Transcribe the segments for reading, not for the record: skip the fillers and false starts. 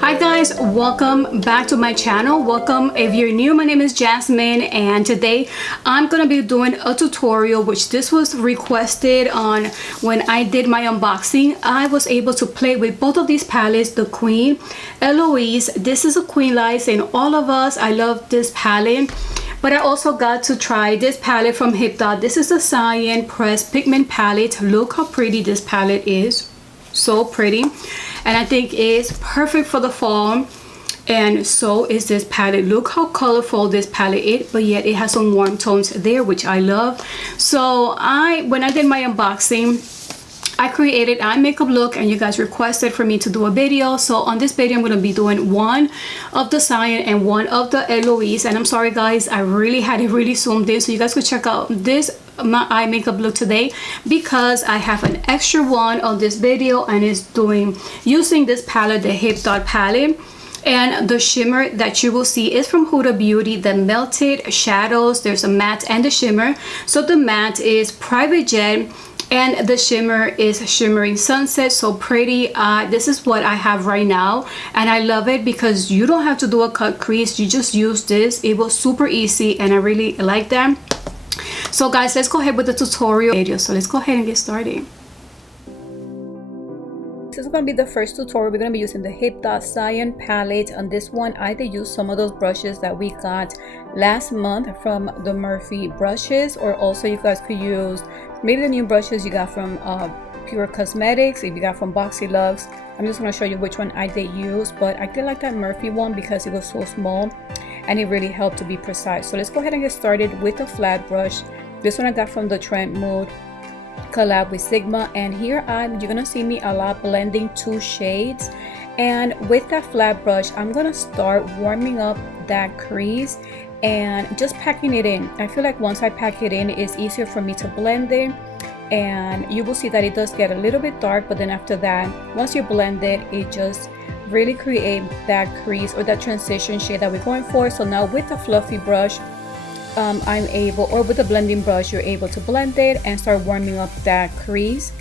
Hi guys, welcome back to my channel. Welcome if you're new. My name is Jasmine and today I'm gonna be doing a tutorial, which this was requested on when I did my unboxing. I was able to play with both of these palettes, the Queen Eloise. This is a Queen Lights and all of us, I love this palette. But I also got to try this palette from Hipdot. This is a Cyan Pressed Pigment palette. Look how pretty this palette is. So pretty, and I think it's perfect for the fall. And so is this palette. Look how colorful this palette is, but yet it has some warm tones there, which I love. So when I did my unboxing, I created eye makeup look and you guys requested for me to do a video. So on this video I'm going to be doing one of the Cyan and one of the Eloise. And I'm sorry guys, I really had it really zoomed in so you guys could check out this my eye makeup look today, because I have an extra one on this video and it's using this palette, the Hipdot palette. And the shimmer that you will see is from Huda Beauty, the melted shadows. There's a matte and a shimmer. So the matte is Private Jet and the shimmer is Shimmering Sunset. So pretty. This is what I have right now and I love it because you don't have to do a cut crease, you just use this. It was super easy and I really like them. So guys, let's go ahead with the tutorial video. So let's go ahead and get started. This is going to be the first tutorial. We're going to be using the Hipdot Cyan palette. On this one, I did use some of those brushes that we got last month from the Morphe brushes, or also you guys could use maybe the new brushes you got from Pure Cosmetics, if you got from Boxyluxe. I'm just going to show you which one I did use, but I did like that Morphe one because it was so small and it really helped to be precise. So let's go ahead and get started with a flat brush. This one I got from the Trend Mood collab with Sigma, and here you're gonna see me a lot blending two shades. And with that flat brush, I'm gonna start warming up that crease and just packing it in. I feel like once I pack it in, it's easier for me to blend it, and you will see that it does get a little bit dark, but then after that, once you blend it, it just really create that crease or that transition shade that we're going for. So now with the fluffy brush, I'm able, or with the blending brush, you're able to blend it and start warming up that crease.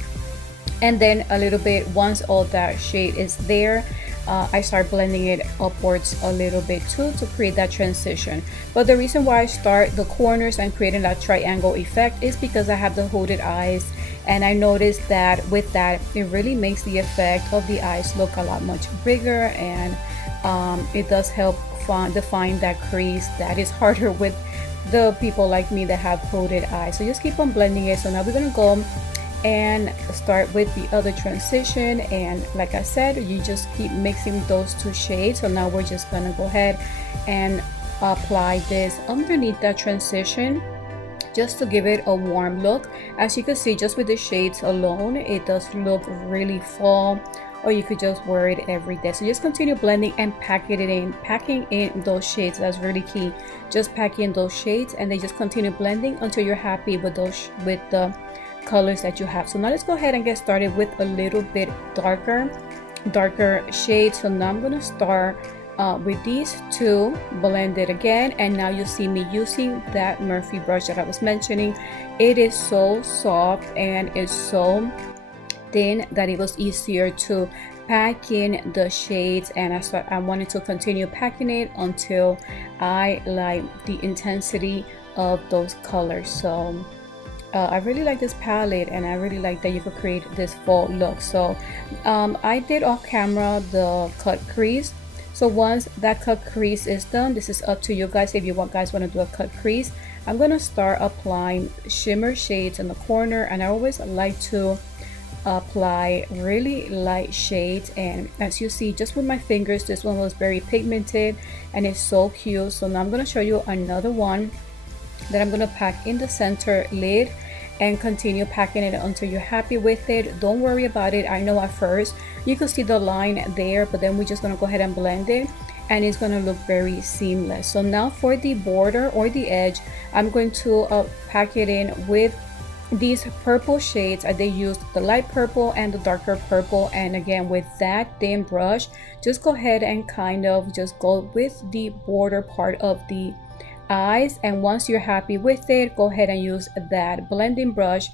And then a little bit, once all that shade is there, I start blending it upwards a little bit too to create that transition. But the reason why I start the corners and creating that triangle effect is because I have the hooded eyes, and I noticed that with that it really makes the effect of the eyes look a lot much bigger, and it does help define that crease that is harder with the people like me that have hooded eyes. So just keep on blending it. So now we're gonna go and start with the other transition, and like I said, you just keep mixing those two shades. So now we're just gonna go ahead and apply this underneath that transition just to give it a warm look. As you can see, just with the shades alone, it does look really fall, or you could just wear it every day. So just continue blending and packing in those shades. That's really key. Just pack in those shades and then just continue blending until you're happy with those, with the colors that you have. So now let's go ahead and get started with a little bit darker shades. So now I'm gonna start with these two, blend it again, and now you see me using that Morphe brush that I was mentioning. It is so soft and it's so thin that it was easier to pack in the shades, and I wanted to continue packing it until I like the intensity of those colors. So I really like this palette, and I really like that you could create this fall look. So I did off camera the cut crease. So once that cut crease is done, this is up to you guys if you guys want to do a cut crease. I'm gonna start applying shimmer shades in the corner, and I always like to apply really light shades. And as you see, just with my fingers, this one was very pigmented and it's so cute. So now I'm going to show you another one that I'm going to pack in the center lid and continue packing it until you're happy with it. Don't worry about it. I know at first you can see the line there, but then we're just going to go ahead and blend it and it's going to look very seamless. So now for the border or the edge, I'm going to pack it in with these purple shades. I did use the light purple and the darker purple, and again with that thin brush, just go ahead and kind of just go with the border part of the eyes. And once you're happy with it, go ahead and use that blending brush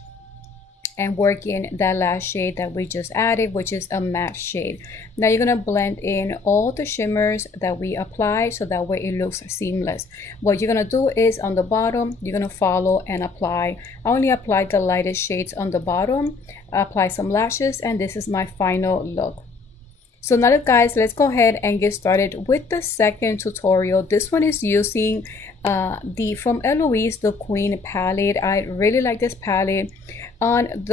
and work in that last shade that we just added, which is a matte shade. Now you're gonna blend in all the shimmers that we apply so that way it looks seamless. What you're gonna do is on the bottom, you're gonna follow and apply. I only applied the lightest shades on the bottom, apply some lashes, and this is my final look. So now guys, let's go ahead and get started with the second tutorial. This one is using the from Eloise, the Queen palette. I really like this palette. On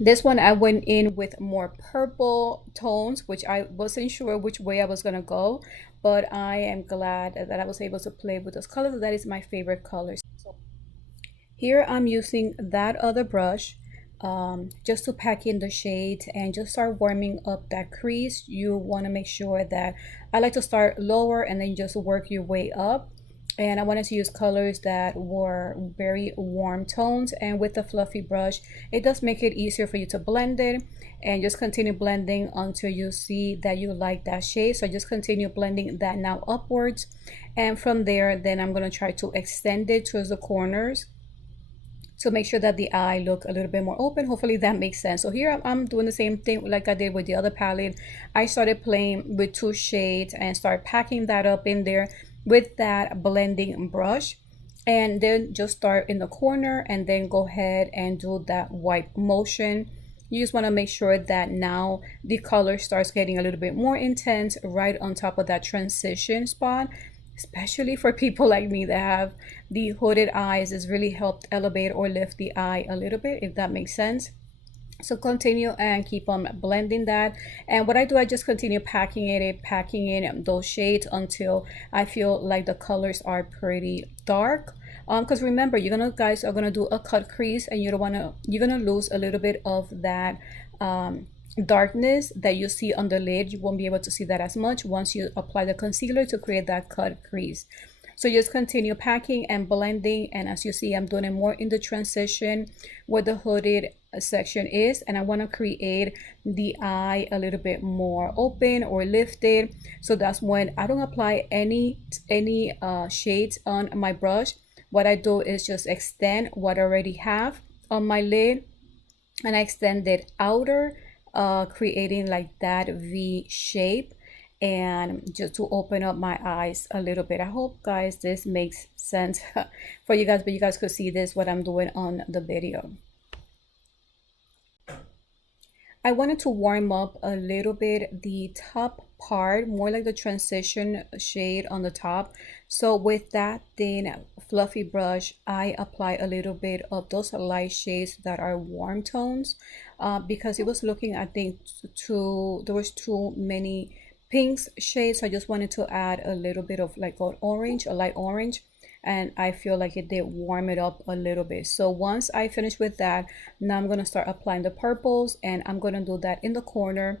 this one I went in with more purple tones, which I wasn't sure which way I was gonna go, but I am glad that I was able to play with those colors. That is my favorite colors. So here I'm using that other brush just to pack in the shades and just start warming up that crease. You want to make sure that I like to start lower and then just work your way up. And I wanted to use colors that were very warm tones, and with the fluffy brush it does make it easier for you to blend it, and just continue blending until you see that you like that shade. So just continue blending that now upwards, and from there then I'm going to try to extend it towards the corners to make sure that the eye look a little bit more open. Hopefully that makes sense. So here I'm doing the same thing like I did with the other palette. I started playing with 2 shades and start packing that up in there with that blending brush, and then just start in the corner and then go ahead and do that wipe motion. You just want to make sure that now the color starts getting a little bit more intense right on top of that transition spot, especially for people like me that have the hooded eyes. It's really helped elevate or lift the eye a little bit, if that makes sense. So continue and keep on blending that, and what I do, I just continue packing in those shades until I feel like the colors are pretty dark. Because remember, guys are gonna do a cut crease, and you're gonna lose a little bit of that darkness that you see on the lid. You won't be able to see that as much once you apply the concealer to create that cut crease. So just continue packing and blending, and as you see, I'm doing it more in the transition where the hooded section is, and I want to create the eye a little bit more open or lifted. So that's when I don't apply any shades on my brush. What I do is just extend what I already have on my lid, and I extend it outer, creating like that V shape, and just to open up my eyes a little bit. I hope guys this makes sense for you guys, but you guys could see this what I'm doing on the video. I wanted to warm up a little bit the top part, more like the transition shade on the top. So with that thin fluffy brush, I apply a little bit of those light shades that are warm tones, because it was looking, I think, there was too many pinks shades. So I just wanted to add a little bit of like an orange, a light orange, and I feel like it did warm it up a little bit. So once I finish with that, now I'm going to start applying the purples, and I'm going to do that in the corner,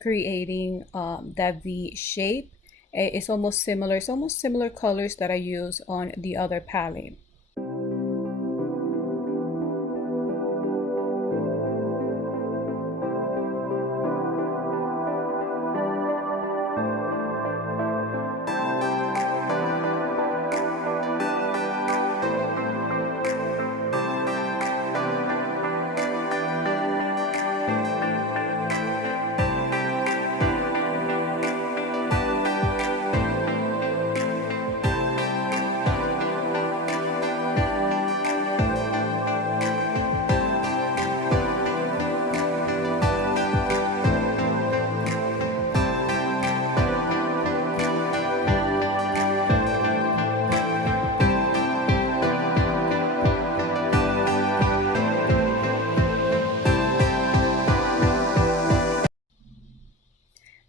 creating that V shape. It's almost similar colors that I use on the other palette.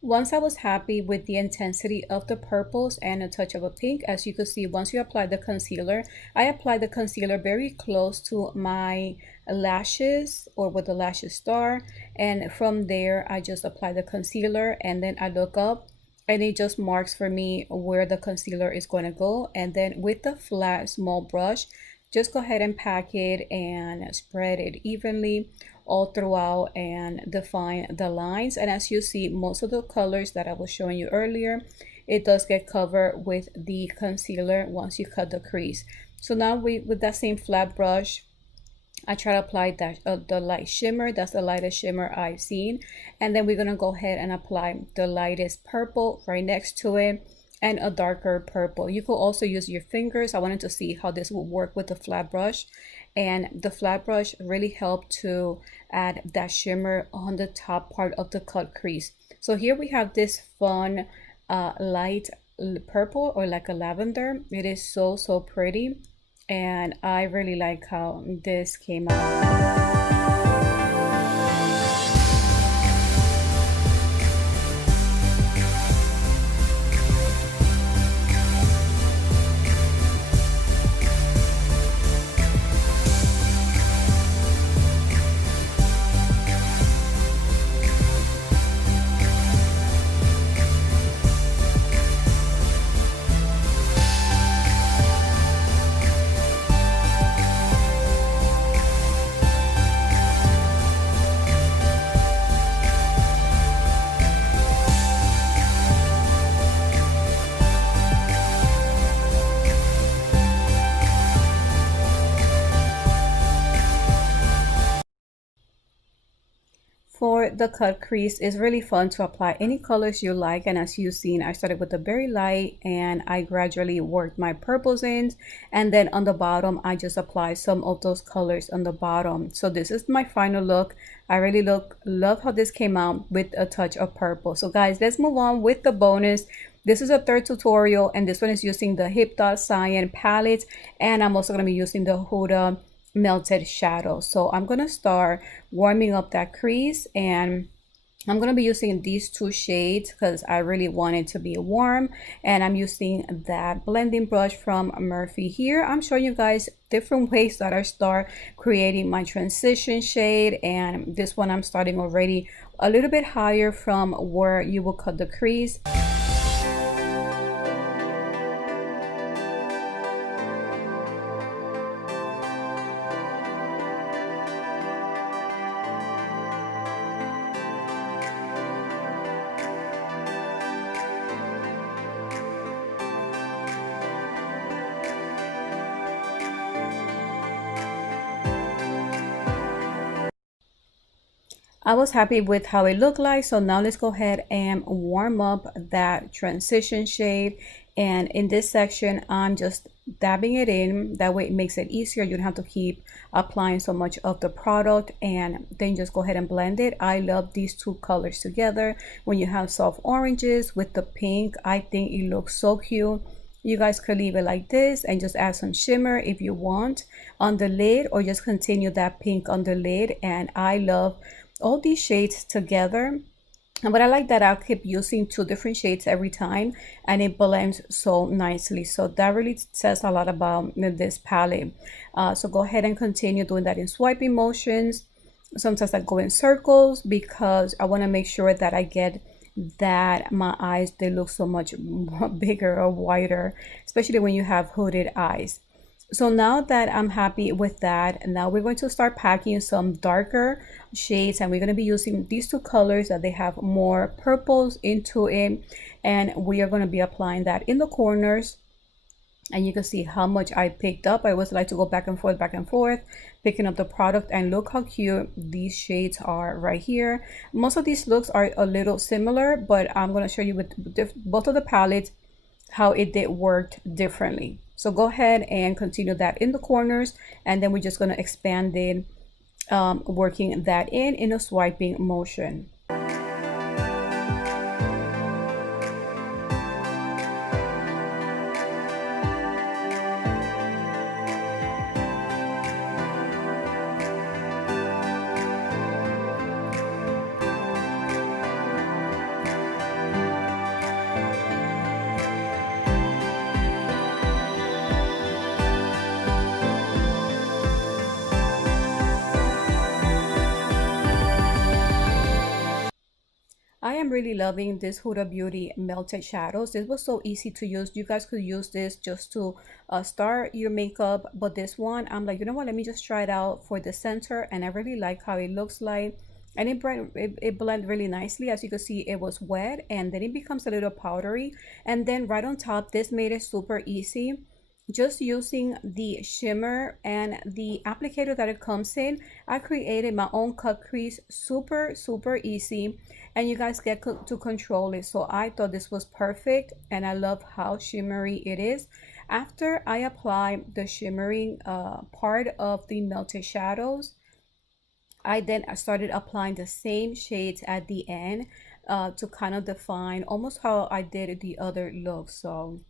Once I was happy with the intensity of the purples and a touch of a pink, as you could see, once you apply the concealer, I applied the concealer very close to my lashes, or with the lashes star, and from there I just apply the concealer, and then I look up and it just marks for me where the concealer is going to go. And then with the flat small brush, just go ahead and pack it and spread it evenly all throughout and define the lines. And as you see, most of the colors that I was showing you earlier, it does get covered with the concealer once you cut the crease. So now with that same flat brush, I try to apply that the light shimmer. That's the lightest shimmer I've seen. And then we're gonna go ahead and apply the lightest purple right next to it, and a darker purple. You could also use your fingers. I wanted to see how this would work with the flat brush, and the flat brush really helped to add that shimmer on the top part of the cut crease. So here we have this fun light purple, or like a lavender. It is so pretty, and I really like how this came out. For the cut crease, it's really fun to apply any colors you like, and as you've seen, I started with the very light and I gradually worked my purples in, and then on the bottom I just applied some of those colors on the bottom. So this is my final look. I really love how this came out with a touch of purple. So guys, let's move on with the bonus. This is a third tutorial, and this one is using the Hipdot Cyan palette, and I'm also going to be using the Huda melted shadow. So I'm gonna start warming up that crease, and I'm gonna be using these two shades because I really want it to be warm, and I'm using that blending brush from Murphy. Here I'm showing you guys different ways that I start creating my transition shade, and this one I'm starting already a little bit higher from where you will cut the crease. I was happy with how it looked like, so now let's go ahead and warm up that transition shade. And in this section, I'm just dabbing it in. That way it makes it easier. You don't have to keep applying so much of the product, and then just go ahead and blend it. I love these two colors together. When you have soft oranges with the pink, I think it looks so cute. You guys could leave it like this and just add some shimmer if you want on the lid, or just continue that pink on the lid. And I love all these shades together, but I like that I keep using two different shades every time, and it blends so nicely. So that really says a lot about this palette. So go ahead and continue doing that in swiping motions. Sometimes I go in circles because I want to make sure that I get that my eyes, they look so much bigger or wider, especially when you have hooded eyes. So now that I'm happy with that, now we're going to start packing some darker shades, and we're going to be using these two colors that they have more purples into it, and we are going to be applying that in the corners. And you can see how much I picked up. I always like to go back and forth, picking up the product, and look how cute these shades are right here. Most of these looks are a little similar, but I'm going to show you with both of the palettes how it did work differently. So go ahead and continue that in the corners, and then we're just going to expand it, working that in a swiping motion. I am really loving this Huda Beauty melted shadows. This was so easy to use. You guys could use this just to start your makeup, but this one, I'm like, you know what, let me just try it out for the center, and I really like how it looks like. And it blended really nicely. As you can see, it was wet, and then it becomes a little powdery, and then right on top, this made it super easy just using the shimmer and the applicator that it comes in, I created my own cut crease, super easy, and you guys get to control it. So I thought this was perfect, and I love how shimmery it is. After I apply the shimmering part of the melted shadows, I then started applying the same shades at the end to kind of define almost how I did the other look. So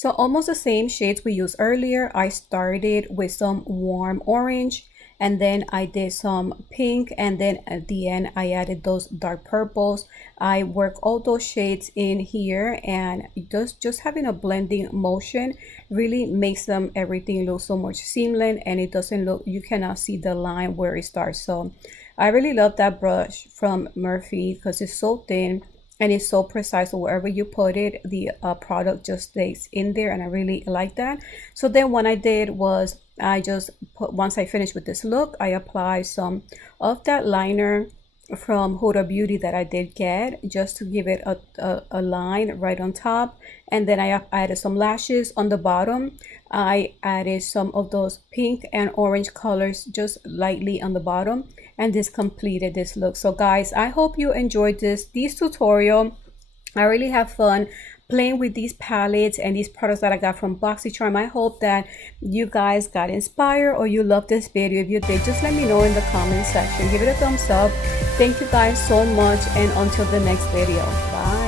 So almost the same shades we used earlier. I started with some warm orange, and then I did some pink, and then at the end I added those dark purples. I work all those shades in here, and just having a blending motion really makes them everything look so much seamless, and it doesn't look, you cannot see the line where it starts. So I really love that brush from Murphy because it's so thin and it's so precise. So wherever you put it, the product just stays in there, and I really like that. So then what I did was I just put, once I finished with this look, I applied some of that liner from Huda Beauty that I did get, just to give it a line right on top. And then I added some lashes on the bottom. I added some of those pink and orange colors just lightly on the bottom, and this completed this look. So guys, I hope you enjoyed this tutorial. I really have fun playing with these palettes and these products that I got from Boxycharm. I hope that you guys got inspired or you loved this video. If you did, just let me know in the comment section. Give it a thumbs up. Thank you guys so much, and until the next video, bye.